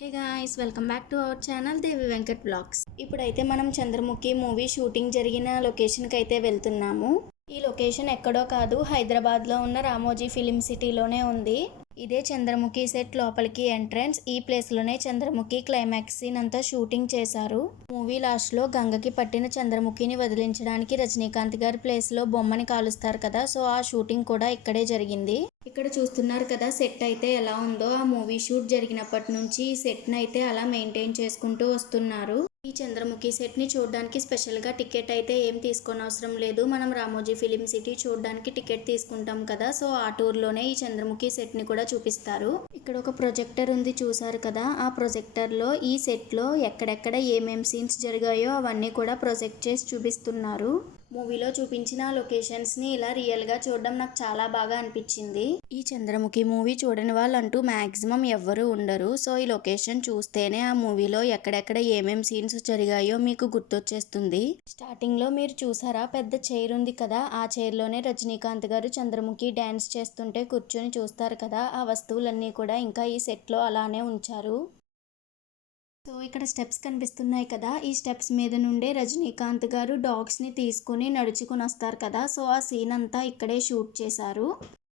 Hey guys, welcome back to our channel Devi Venkat blogs. ఇప్పుడైతే మనం Chandramukhi movie shooting జరిగిన లొకేషన్కి అయితే వెళ్తున్నాము. ఈ లొకేషన్ ఎక్కడో కాదు, హైదరాబాద్లో ఉన్న రామోజీ ఫిలిం సిటీలోనే ఉంది. ఇదే చంద్రముఖి సెట్ లోపలికి ఎంట్రన్స్. ఈ ప్లేస్లోనే చంద్రముఖి క్లైమాక్స్ సీన్ అంతా షూటింగ్ చేశారు. మూవీ లాస్ట్లో గంగకి పట్టిన చంద్రముఖిని వదిలించడానికి రజనీకాంత్ గారి ప్లేస్లో బొమ్మని కాలుస్తారు కదా, సో ఆ షూటింగ్ కూడా ఇక్కడే జరిగింది. ఇక్కడ చూస్తున్నారు కదా సెట్ అయితే ఎలా ఉందో. ఆ మూవీ షూట్ జరిగినప్పటి నుంచి ఈ సెట్ని అయితే అలా మెయింటైన్ చేసుకుంటూ వస్తున్నారు. ఈ చంద్రముఖి సెట్ని చూడడానికి స్పెషల్గా టికెట్ అయితే ఏం తీసుకోనవసరం లేదు. మనం రామోజీ ఫిలిం సిటీ చూడడానికి టికెట్ తీసుకుంటాం కదా, సో ఆ టూర్లోనే ఈ చంద్రముఖి సెట్ని కూడా చూపిస్తారు. ఇక్కడ ఒక ప్రొజెక్టర్ ఉంది, చూసారు కదా. ఆ ప్రొజెక్టర్లో ఈ సెట్లో ఎక్కడెక్కడ ఏమేం సీన్స్ జరిగాయో అవన్నీ కూడా ప్రొజెక్ట్ చేసి చూపిస్తున్నారు. మూవీలో చూపించిన లొకేషన్స్ని ఇలా రియల్గా చూడడం నాకు చాలా బాగా అనిపించింది. ఈ చంద్రముఖి మూవీ చూడని వాళ్ళంటూ మ్యాక్సిమం ఎవ్వరూ ఉండరు. సో ఈ లొకేషన్ చూస్తేనే ఆ మూవీలో ఎక్కడెక్కడ ఏమేం సీన్స్ జరిగాయో మీకు గుర్తొచ్చేస్తుంది. స్టార్టింగ్లో మీరు చూసారా, పెద్ద చైర్ ఉంది కదా, ఆ చైర్లోనే రజనీకాంత్ గారు చంద్రముఖి డ్యాన్స్ చేస్తుంటే కూర్చొని చూస్తారు కదా. ఆ వస్తువులన్నీ కూడా ఇంకా ఈ సెట్లో అలానే ఉంచారు. సో ఇక్కడ స్టెప్స్ కనిపిస్తున్నాయి కదా, ఈ స్టెప్స్ మీద నుండే రజనీకాంత్ గారు డాగ్స్ని తీసుకుని నడుచుకుని వస్తారు కదా, సో ఆ సీన్ అంతా ఇక్కడే షూట్ చేశారు.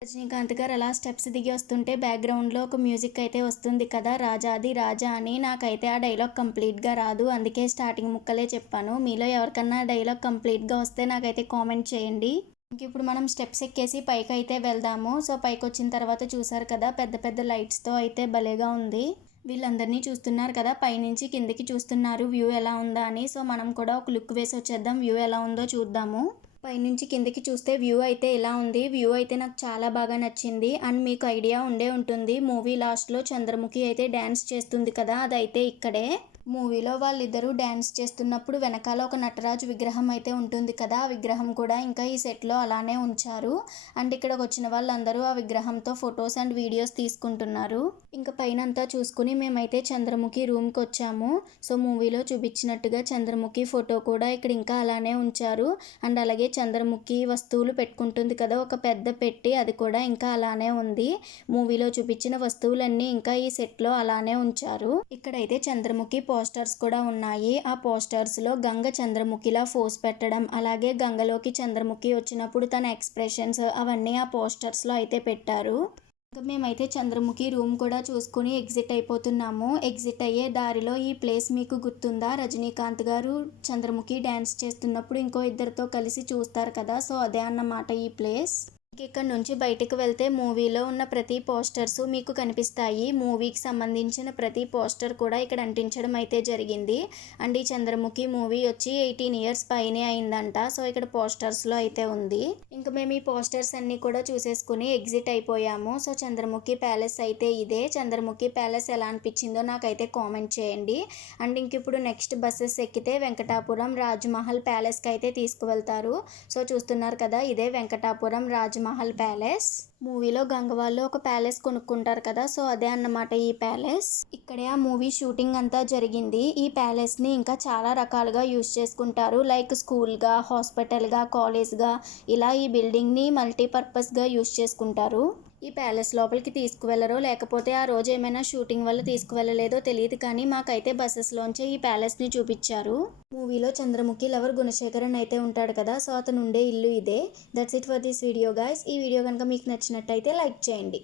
రజనీకాంత్ గారు అలా స్టెప్స్ దిగి వస్తుంటే బ్యాక్గ్రౌండ్లో ఒక మ్యూజిక్ అయితే వస్తుంది కదా, రాజాది రాజా అని. నాకైతే ఆ డైలాగ్ కంప్లీట్గా రాదు, అందుకే స్టార్టింగ్ ముక్కలే చెప్పాను. మీలో ఎవరికన్నా డైలాగ్ కంప్లీట్గా వస్తే నాకైతే కామెంట్ చేయండి. ఇంక ఇప్పుడు మనం స్టెప్స్ ఎక్కేసి పైకి అయితే వెళ్దాము. సో పైకి వచ్చిన తర్వాత చూసారు కదా, పెద్ద పెద్ద లైట్స్తో అయితే భలేగా ఉంది. వీళ్ళందరినీ చూస్తున్నారు కదా, పైనుంచి కిందకి చూస్తున్నారు వ్యూ ఎలా ఉందా అని. సో మనం కూడా ఒక లుక్ వేసి వచ్చేద్దాం, వ్యూ ఎలా ఉందో చూద్దాము. పైనుంచి కిందకి చూస్తే వ్యూ అయితే ఇలా ఉంది. వ్యూ అయితే నాకు చాలా బాగా నచ్చింది. అండ్ మీకు ఐడియా ఉండే ఉంటుంది, మూవీ లాస్ట్లో చంద్రముఖి అయితే డ్యాన్స్ చేస్తుంది కదా, అదైతే ఇక్కడే. మూవీలో వాళ్ళిద్దరూ డ్యాన్స్ చేస్తున్నప్పుడు వెనకాల ఒక నటరాజు విగ్రహం అయితే ఉంటుంది కదా, ఆ విగ్రహం కూడా ఇంకా ఈ సెట్లో అలానే ఉంచారు. అండ్ ఇక్కడికి వచ్చిన వాళ్ళందరూ ఆ విగ్రహంతో ఫొటోస్ అండ్ వీడియోస్ తీసుకుంటున్నారు. ఇంకా పైన అంతా చూసుకుని మేమైతే చంద్రముఖి రూమ్కి వచ్చాము. సో మూవీలో చూపించినట్టుగా చంద్రముఖి ఫోటో కూడా ఇక్కడ ఇంకా అలానే ఉంచారు. అండ్ అలాగే చంద్రముఖి వస్తువులు పెట్టుకుంటుంది కదా, ఒక పెద్ద పెట్టి, అది కూడా ఇంకా అలానే ఉంది. మూవీలో చూపించిన వస్తువులన్నీ ఇంకా ఈ సెట్లో అలానే ఉంచారు. ఇక్కడైతే చంద్రముఖి పోస్టర్స్ కూడా ఉన్నాయి. ఆ పోస్టర్స్లో గంగ చంద్రముఖిలా ఫోజ్ పెట్టడం, అలాగే గంగలోకి చంద్రముఖి వచ్చినప్పుడు తన ఎక్స్ప్రెషన్స్ అవన్నీ ఆ పోస్టర్స్లో అయితే పెట్టారు. ఇంకా మేమైతే చంద్రముఖి రూమ్ కూడా చూసుకుని ఎగ్జిట్ అయిపోతున్నాము. ఎగ్జిట్ అయ్యే దారిలో ఈ ప్లేస్ మీకు గుర్తుందా, రజనీకాంత్ గారు చంద్రముఖి డ్యాన్స్ చేస్తున్నప్పుడు ఇంకో ఇద్దరితో కలిసి చూస్తారు కదా, సో అదే అన్నమాట ఈ ప్లేస్. ఇక్కడ నుంచి బయటకు వెళ్తే మూవీలో ఉన్న ప్రతి పోస్టర్స్ మీకు కనిపిస్తాయి. మూవీకి సంబంధించిన ప్రతి పోస్టర్ కూడా ఇక్కడ అంటించడం అయితే జరిగింది. అండ్ ఈ చంద్రముఖి మూవీ వచ్చి 18 ఇయర్స్ పైనే అయిందంట. సో ఇక్కడ పోస్టర్స్లో అయితే ఉంది. ఇంకా మేము ఈ పోస్టర్స్ అన్నీ కూడా చూసేసుకుని ఎగ్జిట్ అయిపోయాము. సో చంద్రముఖి ప్యాలెస్ అయితే ఇదే. చంద్రముఖి ప్యాలెస్ ఎలా అనిపించిందో నాకైతే కామెంట్ చేయండి. అండ్ ఇంక ఇప్పుడు నెక్స్ట్ బస్సెస్ ఎక్కితే వెంకటాపురం రాజ్మహల్ ప్యాలెస్కి అయితే తీసుకువెళ్తారు. సో చూస్తున్నారు కదా, ఇదే వెంకటాపురం రాజ్మహల్ ప్యాలెస్. మూవీలో గంగవాళ్ళు ఒక ప్యాలెస్ కొనుక్కుంటారు కదా, సో అదే అన్నమాట ఈ ప్యాలెస్. ఇక్కడే ఆ మూవీ షూటింగ్ అంతా జరిగింది. ఈ ప్యాలెస్ ని ఇంకా చాలా రకాలుగా యూజ్ చేసుకుంటారు. లైక్ స్కూల్గా, హాస్పిటల్గా, కాలేజ్గా, ఇలా ఈ బిల్డింగ్ ని మల్టీపర్పస్గా యూజ్ చేసుకుంటారు. ఈ ప్యాలెస్ లోపలికి తీసుకువెళ్ళరో లేకపోతే ఆ రోజు ఏమైనా షూటింగ్ వల్ల తీసుకువెళ్ళలేదో తెలియదు, కానీ మాకైతే బస్సెస్లోంచే ఈ ప్యాలెస్ని చూపించారు. మూవీలో చంద్రముఖి లవర్ గుణశేఖరన్ అయితే ఉంటాడు కదా, సో అతను ఉండే ఇల్లు ఇదే. That's it for this video guys. ఈ వీడియో కనుక మీకు నచ్చినట్టయితే లైక్ చేయండి.